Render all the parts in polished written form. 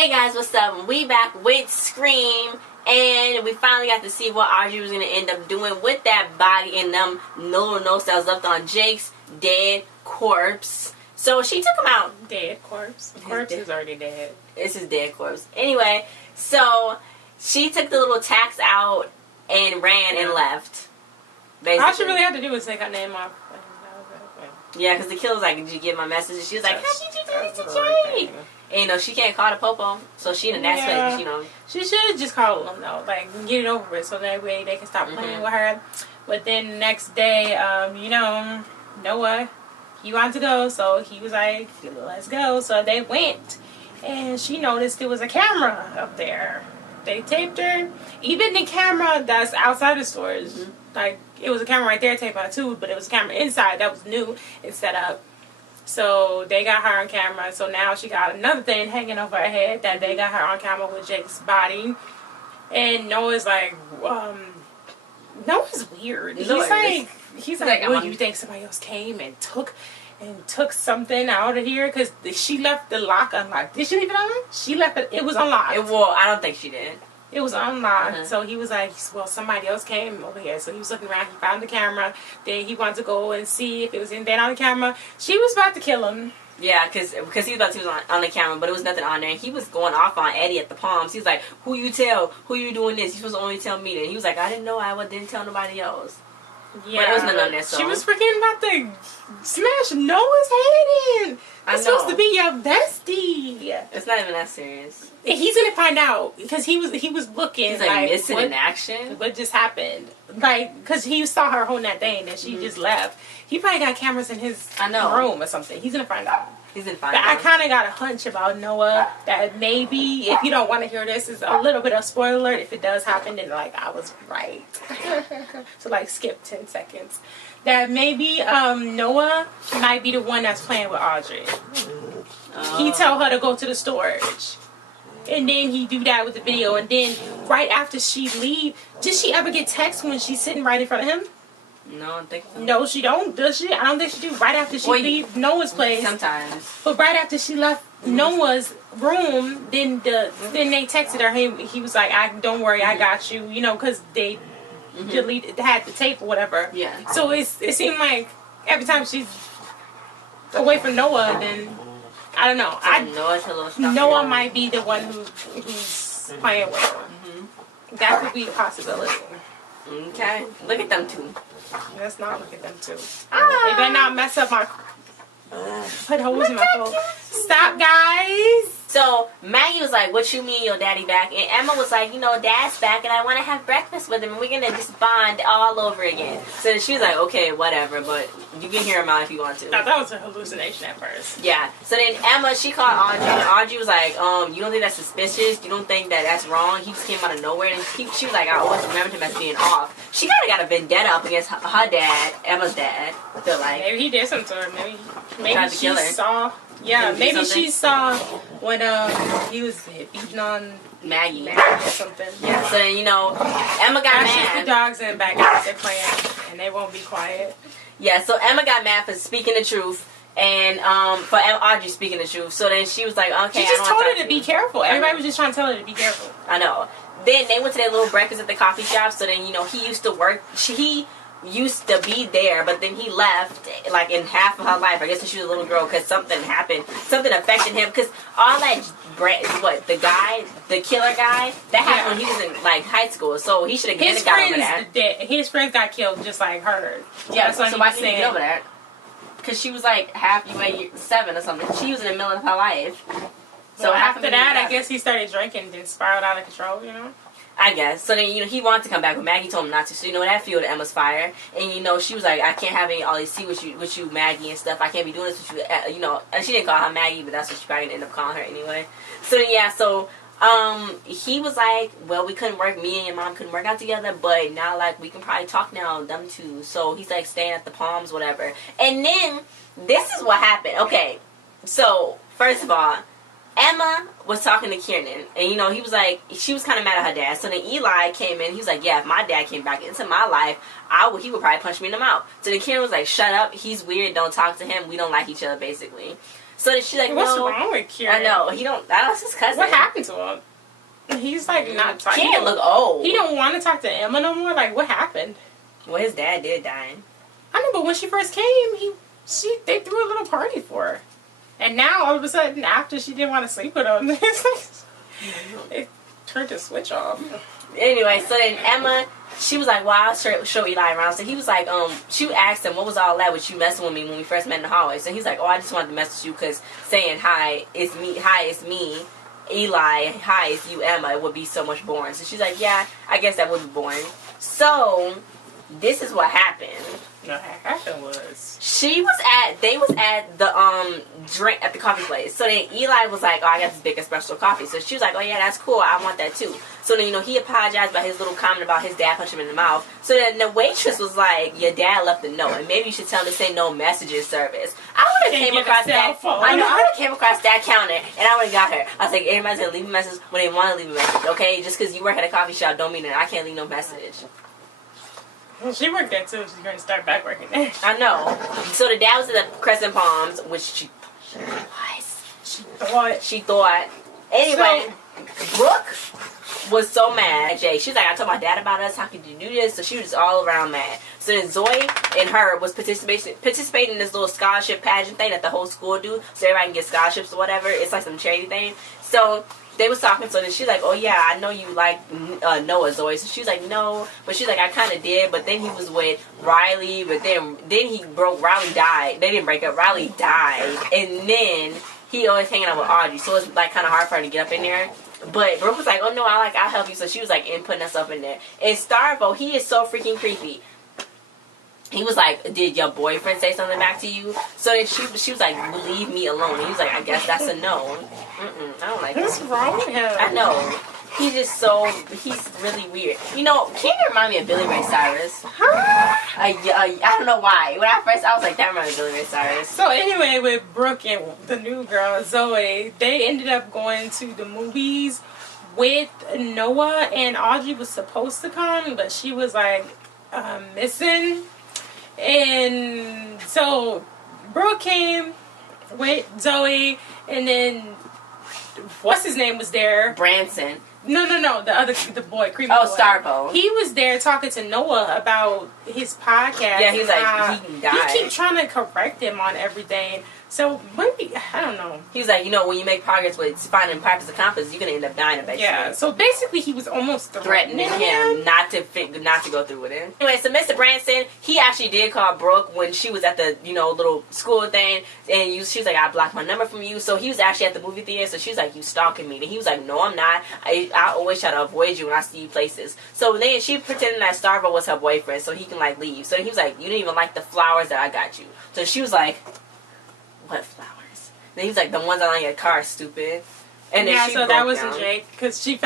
Hey guys, what's up? We back with Scream, and we finally got to see what Audrey was going to end up doing with that body and them little notes that was left on Jake's dead corpse. So she took him out. Dead corpse? The corpse is already dead. It's his dead corpse. Anyway, so she took the little tacks out and ran and left. Basically. All she really had to do was take her name off. Yeah, because the killer's like, did you get my message? And she was like, how did you do this to Jake? And, you know, she can't call the popo, so she in a nasty place, you know. She should just call them, though, like, get it over with, so that way they can stop playing with her. But then the next day, you know, Noah, he wanted to go, so he was like, let's go. So they went, and she noticed there was a camera up there. They taped her. Even the camera that's outside the storage, like, it was a camera right there taped out too, but it was a camera inside that was new and set up. So they got her on camera. So now she got another thing hanging over her head that they got her on camera with Jake's body. And Noah's like, Noah's weird. He's like, well, you think somebody else came and took something out of here? Because she left the lock unlocked. Did she leave it unlocked? She left it. It was unlocked. Well, I don't think she did. It was unlocked. So he was like, well, somebody else came over here. So he was looking around. He found the camera. Then he wanted to go and see if it was anything on the camera. She was about to kill him. Yeah, because he was about to be on the camera, but it was nothing on there. And he was going off on Eddie at the Palms. He was like, who you tell? Who you doing this? You supposed to only tell me that. He was like, I didn't know. I didn't tell nobody else. Yeah, but it was nothing on there, so. She was freaking about to smash Noah's head in. It's supposed to be your bestie. It's not even that serious. And he's gonna find out because he was looking. He's like missing in action. What just happened? Like, because he saw her holding that thing and she just left. He probably got cameras in his room or something. He's gonna find out. He's gonna find out. I kind of got a hunch about Noah that maybe, if you don't want to hear this, is a little bit of spoiler alert. If it does happen, then like I was right. So like skip 10 seconds. That maybe Noah might be the one that's playing with Audrey. He tell her to go to the storage. And then he do that with the video. And then right after she leave, did she ever get text when she's sitting right in front of him? No, I don't think so. No, she don't. Does she? I don't think she do. Right after she leave Noah's place. Sometimes. But right after she left Noah's room, then they texted her. He was like, "Don't worry, I got you." You know, because they had the tape or whatever. Yeah. So it seemed like every time she's away from Noah, then I don't know. Noah might be the one who's playing with her. That could be a possibility. Okay. Look at them two. Let's not look at them too. They better not mess up my... Put holes in my phone. Stop, guys. So Maggie was like, what you mean your daddy back? And Emma was like, you know, dad's back and I want to have breakfast with him and we're going to just bond all over again. So she was like, okay, whatever, but you can hear him out if you want to. I thought that was a hallucination at first. Yeah. So then Emma, she called Audrey and Audrey was like, you don't think that's suspicious? You don't think that that's wrong? He just came out of nowhere. And she was like, I always remembered him as being off. She kind of got a vendetta up against her dad, Emma's dad, I feel like. Maybe he did something to her. Maybe she saw... Yeah, maybe she saw when he was beating on Maggie or something. Yeah, so you know, Emma got mad. The dogs in the back and they're playing, and they won't be quiet. Yeah, so Emma got mad for speaking the truth, and for Audrey speaking the truth. So then she was like, okay, she just told her to be careful. Everybody was just trying to tell her to be careful. I know. Then they went to their little breakfast at the coffee shop. So then, you know, he used to work. He used to be there, but then he left like in half of her life. I guess when she was a little girl, because something happened, something affected him. Because all that, the killer guy, that happened when he was in like high school. So he should have got over that. His friends got killed just like her. Yeah, so why didn't he get over that? Because she was like halfway 7 or something. She was in the middle of her life. So after that, I guess he started drinking and then spiraled out of control. You know. I guess. So then, you know, he wanted to come back, but Maggie told him not to. So, you know, that fueled Emma's fire. And, you know, she was like, I can't have all these tea with you, Maggie, and stuff. I can't be doing this with you. You know, and she didn't call her Maggie, but that's what she probably ended up calling her anyway. So, then, yeah, so he was like, well, we couldn't work, me and your mom couldn't work out together, but now, like, we can probably talk now, them two. So, he's, like, staying at the Palms, whatever. And then, this is what happened. Okay, so, first of all, Emma was talking to Kiernan, and you know, he was like, she was kind of mad at her dad. So then Eli came in, he was like, yeah, if my dad came back into my life, he would probably punch me in the mouth. So then Kiernan was like, shut up, he's weird, don't talk to him, we don't like each other, basically. So then she's like, what's no. wrong with Kieran? I know. That's his cousin. What happened to him? He's like not talking. Kieran look old. He don't want to talk to Emma no more. Like, what happened? Well, his dad did die. I know, but when she first came, they threw a little party for her. And now, all of a sudden, after she didn't want to sleep with him, it turned the switch off. Anyway, so then Emma, she was like, well, I'll show Eli around. So he was like, she asked him, what was all that with you messing with me when we first met in the hallway? So he's like, oh, I just wanted to mess with you because saying hi, it's me, Eli, hi, it's you, Emma, it would be so much boring. So she's like, yeah, I guess that would be boring. So this is what happened. No, what happened was they was at the drink at the coffee place. So then Eli was like, oh, I got this big espresso coffee. So she was like, oh yeah, that's cool, I want that too. So then he apologized about his little comment about his dad punching him in the mouth. So then the waitress was like, your dad left a note and maybe you should tell him to say no messages service. I would have came across that phone. I know, I would have came across that counter and I would have got her. I was like, everybody's gonna leave a message when they want to leave a message, okay? Just because you work at a coffee shop don't mean that I can't leave no message. Well, she worked there too. She's going to start back working there. I know. So the dad was at the Crescent Palms, which she thought. Anyway, so, Brooke was so mad at Jay. She's like, I told my dad about us. How could you do this? So she was all around mad. So then Zoe and her was participating in this little scholarship pageant thing that the whole school do. So everybody can get scholarships or whatever. It's like some charity thing. So they was talking, so then she's like, oh yeah, I know you like Noah, Zoe. So she was like, no, but she's like, I kind of did, but then he was with Riley, but then he broke, Riley died. They didn't break up, Riley died, and then he always hanging out with Audrey, so it's like kind of hard for her to get up in there. But Brooke was like, oh no, I'll help you. So she was like inputting herself in there. And Starvo, he is so freaking creepy. He was like, did your boyfriend say something back to you? So then she was like, leave me alone. And he was like, I guess that's a no. I don't like him. What's wrong with him? I know. He's just he's really weird. You know, can you remind me of Billy Ray Cyrus? I don't know why. When I was like, that reminds me of Billy Ray Cyrus. So anyway, with Brooke and the new girl, Zoe, they ended up going to the movies with Noah, and Audrey was supposed to come, but she was like missing. And so Brooke came with Zoe, and then what's his name was there? Branson. No, the boy, creepy boy. Starbo. He was there talking to Noah about his podcast. Yeah, he's like, he died. He keep trying to correct him on everything. So maybe, I don't know. He was like, you know, when you make progress with finding practice accomplice, you're gonna end up dying eventually. Yeah. So basically, he was almost threatening him not to go through with it. Anyway, so Mr. Branson, he actually did call Brooke when she was at the little school thing, and she was like, I blocked my number from you. So he was actually at the movie theater. So she was like, you stalking me? And he was like, no, I'm not. I always try to avoid you when I see you places. So then she pretended that Starvo was her boyfriend, so he can like leave. So he was like, you didn't even like the flowers that I got you. So she was like, what flowers? Then he was like, the ones on your car, stupid. And then she so that wasn't down. Jake, because she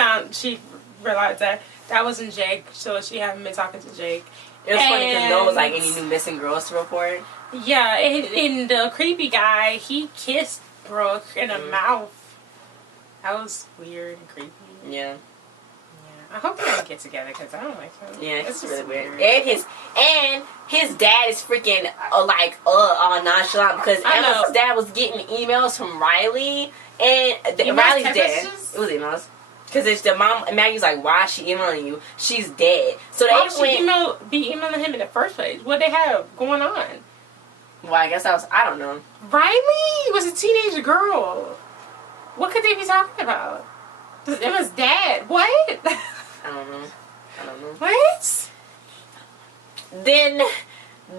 realized that wasn't Jake, so she hadn't been talking to Jake. It was funny because no one was like, any new missing girls to report? Yeah, and the creepy guy, he kissed Brooke in the mouth. That was weird and creepy. Yeah. I hope they don't get together because I don't like him. Yeah, it's really weird. And his dad is freaking all nonchalant because Emma's dad was getting emails from Riley, and Riley's dead. It was emails. Because it's the mom, and Maggie's like, why is she emailing you? She's dead. So why would she be emailing him in the first place? What they have going on? Well, I guess I don't know. Riley was a teenage girl. What could they be talking about? Emma's dad. What? I don't know. What? Then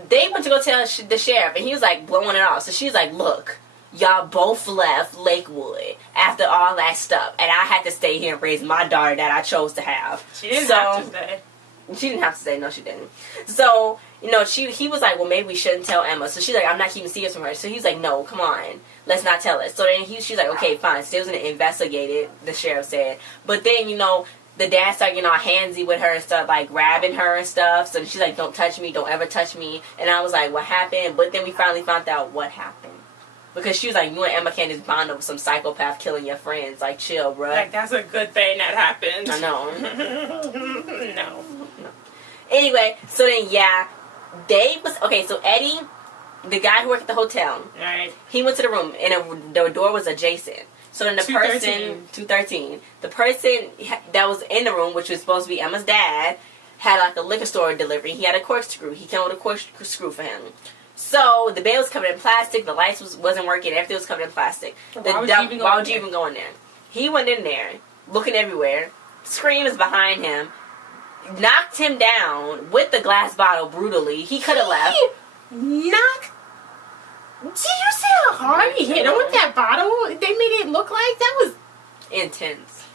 they went to go tell the sheriff, and he was like blowing it off. So she was like, look, y'all both left Lakewood after all that stuff, and I had to stay here and raise my daughter that I chose to have. She didn't have to stay. She didn't have to stay. No, she didn't. So, he was like, well, maybe we shouldn't tell Emma. So she's like, I'm not keeping secrets from her. So he's like, no, come on. Let's not tell her. So then she's like, okay, fine. Still going to investigate it, the sheriff said. But then, the dad started getting all handsy with her and stuff, like grabbing her and stuff. So she's like, don't touch me, don't ever touch me. And I was like, what happened? But then we finally found out what happened. Because she was like, you and Emma can't just bond over some psychopath killing your friends. Like, chill, bruh. Like, that's a good thing that happened. I know. No. Anyway, so then, so Eddie the guy who worked at the hotel, right, he went to the room, and the door was adjacent. So then the 213, the person that was in the room, which was supposed to be Emma's dad, had like a liquor store delivery. He had a corkscrew. He came with a corkscrew for him. So the bed was covered in plastic. The lights wasn't working. Everything was covered in plastic. Why would you even go in there? He went in there, looking everywhere. Scream is behind him. Knocked him down with the glass bottle brutally. He could have left. Knocked. Did you see how hard he hit him with that bottle? They made it look like that was intense.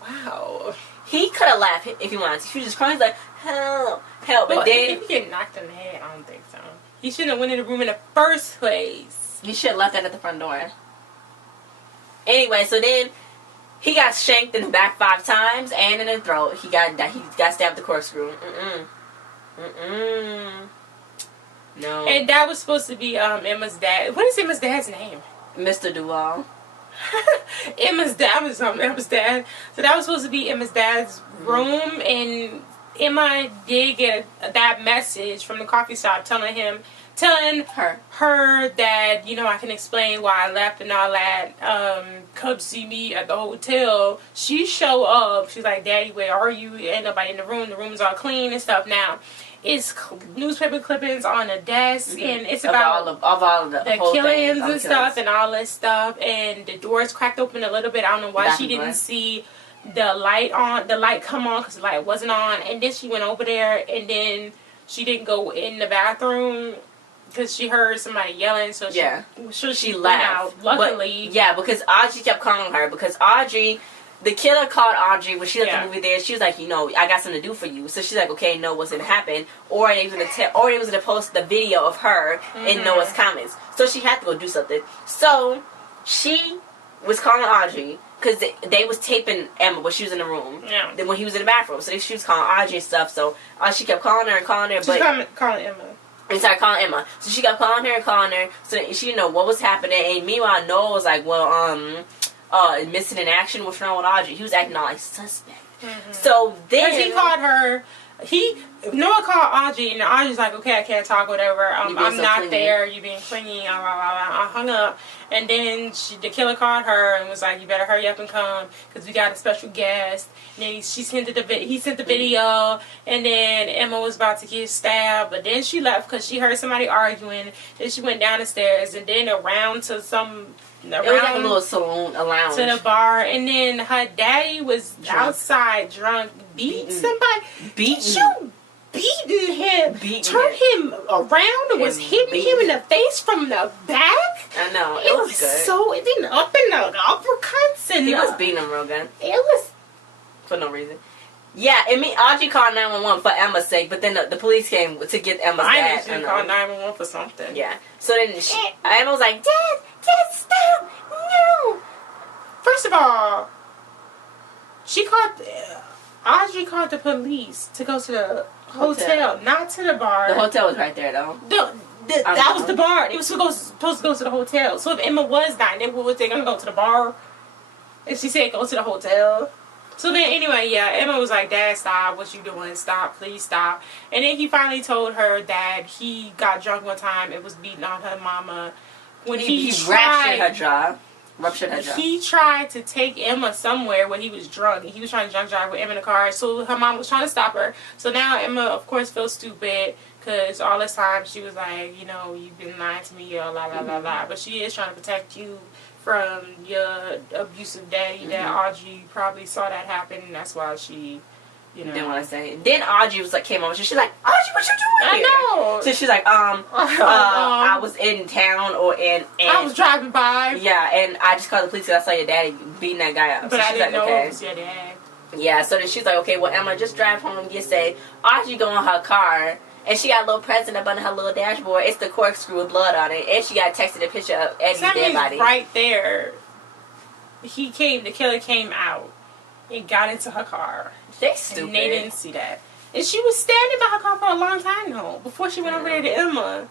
Wow. He could have left if he wanted to. He was just crying. He's like, help, help. But then if he get knocked in the head, I don't think so. He shouldn't have went in the room in the first place. He should have left that at the front door. Anyway, so then he got shanked in the back 5 times and in the throat. He got stabbed with the corkscrew. No. And that was supposed to be Emma's dad. What is Emma's dad's name? Mr. Duval. Emma's dad was Emma's dad. So that was supposed to be Emma's dad's room, and Emma did get that message from the coffee shop telling her that, you know, I can explain why I left and all that. Come see me at the hotel. She show up. She's like, Daddy, where are you? Ain't nobody in the room. The room's all clean and stuff. Now, it's newspaper clippings on the desk, and it's about all of the killings and stuff and all this stuff. And the doors cracked open a little bit. I don't know why she didn't see the light come on, because the light wasn't on. And then she went over there, and then she didn't go in the bathroom because she heard somebody yelling. So she left out. Luckily, because Audrey kept calling her, because Audrey. The killer called Audrey when she left the movie there. She was like, you know, I got something to do for you. So she's like, okay, know what's going to happen. Or they was going to post the video of her in Noah's comments. So she had to go do something. So she was calling Audrey because they was taping Emma when she was in the room. Yeah. Then when he was in the bathroom. So she was calling Audrey and stuff. So she kept calling her and calling her. She was calling Emma. And started calling Emma. So she kept calling her and calling her. So she didn't know what was happening. And meanwhile, Noah was like, well, missing in action. What's wrong with Audrey? He was acting all like suspect. So then he called her. Noah called Audrey, and Audrey's like, okay, I can't talk, whatever. I'm not clingy. There. You being clingy. I hung up, and then the killer called her and was like, you better hurry up and come because we got a special guest. And then he sent the video, and then Emma was about to get stabbed, but then she left because she heard somebody arguing. Then she went down the stairs and then around to some. It was like a little saloon, a lounge. To the bar, and then her daddy was outside drunk, beating somebody. Beating him. Turned him around and was hitting him in the face from the back. I know. It was good. So, and then up in the uppercuts. And he was beating him real good. It was. For no reason. Yeah, Audrey called 911 for Emma's sake, but then the police came to get Emma's dad. I called 911 for something. Yeah. So then Emma was like, Dad, stop! No! First of all, Audrey called the police to go to the hotel, not to the bar. The hotel was right there, though. That was the bar. They were supposed to go to the hotel. So if Emma was dying, they going to go to the bar. And she said go to the hotel. So then, anyway, Emma was like, Dad, stop. What you doing? Stop. Please stop. And then he finally told her that he got drunk one time and was beating on her mama. When he ruptured her jaw. He tried to take Emma somewhere when he was drunk. And he was trying to drunk drive with Emma in the car. So her mom was trying to stop her. So now Emma, of course, feels stupid. Because all this time she was like, you know, you've been lying to me, la, la, la, la. But she is trying to protect you from your abusive daddy that Audrey probably saw that happen, and that's why she, you know. Didn't want to say it. Then Audrey was like, came over, she's like, Audrey, what you doing here? I know. So she's like, I was in town and I was driving by. Yeah, and I just called the police because I saw your daddy beating that guy up. But so I didn't know it was your dad. Yeah, so then she's like, okay, well, Emma, just drive home, get safe. Audrey go in her car. And she got a little present up under her little dashboard. It's the corkscrew with blood on it. And she got texted a picture of Eddie's dead body. Right there. The killer came out and got into her car. They stupid. And they didn't see that. And she was standing by her car for a long time, though, before she went over there to Emma.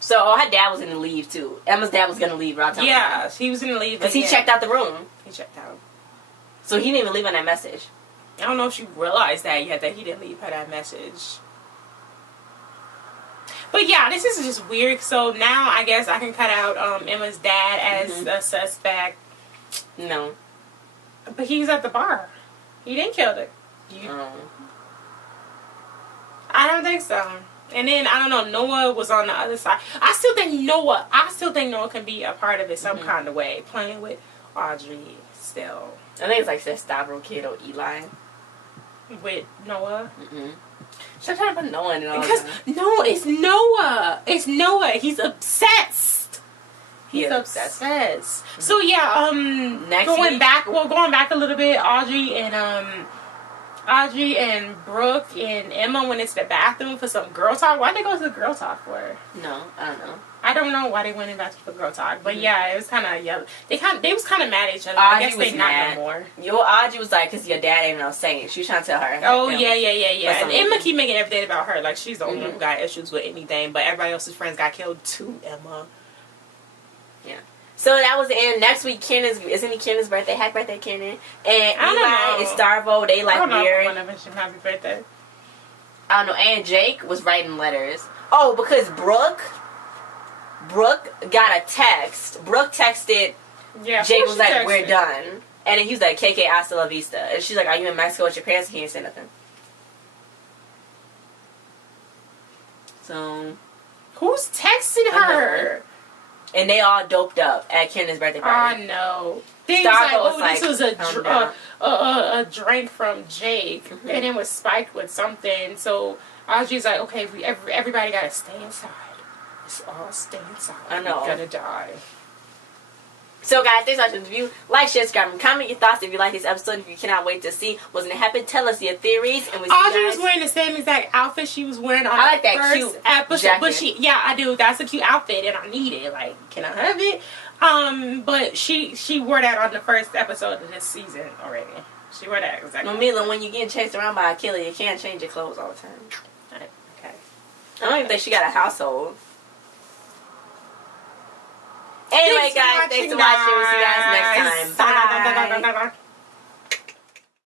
So, her dad was going to leave, too. Emma's dad was going to leave right time. Yeah, he was going to leave. Because he checked out the room. He checked out. So, he didn't even leave on that message. I don't know if she realized that yet, that he didn't leave her that message. But yeah, this is just weird. So now I guess I can cut out Emma's dad as a suspect. No. But he was at the bar. He didn't kill it. I don't think so. And then I don't know. Noah was on the other side. I still think Noah can be a part of it some kind of way, playing with Audrey still. I think it's like that Stavro kid or Eli. With Noah. Should I try to put Noah in it all Because no, it's Noah. It's Noah. He's obsessed. He's obsessed. So yeah, going back a little bit, Audrey and Brooke and Emma went into the bathroom for some girl talk. Why'd they go to the girl talk for? No, I don't know. I don't know why they went in the bathroom for girl talk, but yeah, it was kind of yellow. They was kind of mad at each other. I guess they not no more. Audrey was like, because your dad ain't no saint. She was trying to tell her. Oh yeah. And Emma keep making everything about her. Like she's the only one who got issues with anything, but everybody else's friends got killed too. Emma. Yeah. So that was the end. Next week, isn't Kennan's birthday? Happy birthday, Kenan. And Eli and Starvo, they like weird. One of them should happy birthday. I don't know. And Jake was writing letters. Oh, because Brooke got a text. Brooke texted. Yeah. Jake was like, "We're done," and then he was like, "KK, hasta la vista." And she's like, "Are you in Mexico with your parents?" And he didn't say nothing. So, who's texting her? And they all doped up at Kennan's birthday party. Oh no! This was a drink from Jake, and it was spiked with something. So Audrey's like, okay, everybody gotta stay inside. Let's all stay inside. I know. We're gonna die. So guys, thanks for watching the review. Like, share, subscribe, and comment your thoughts if you like this episode. If you cannot wait to see what's going to happen, tell us your theories. And Audrey was wearing the same exact outfit she was wearing on the first episode. Jacket. But I do. That's a cute outfit, and I need it. Like, can I have it? But she wore that on the first episode of this season already. She wore that exactly. No, Mila, when you get chased around by a killer, you can't change your clothes all the time. Okay. I don't even think she got a household. Anyway, guys, thanks for watching. We'll see you guys next time. Bye.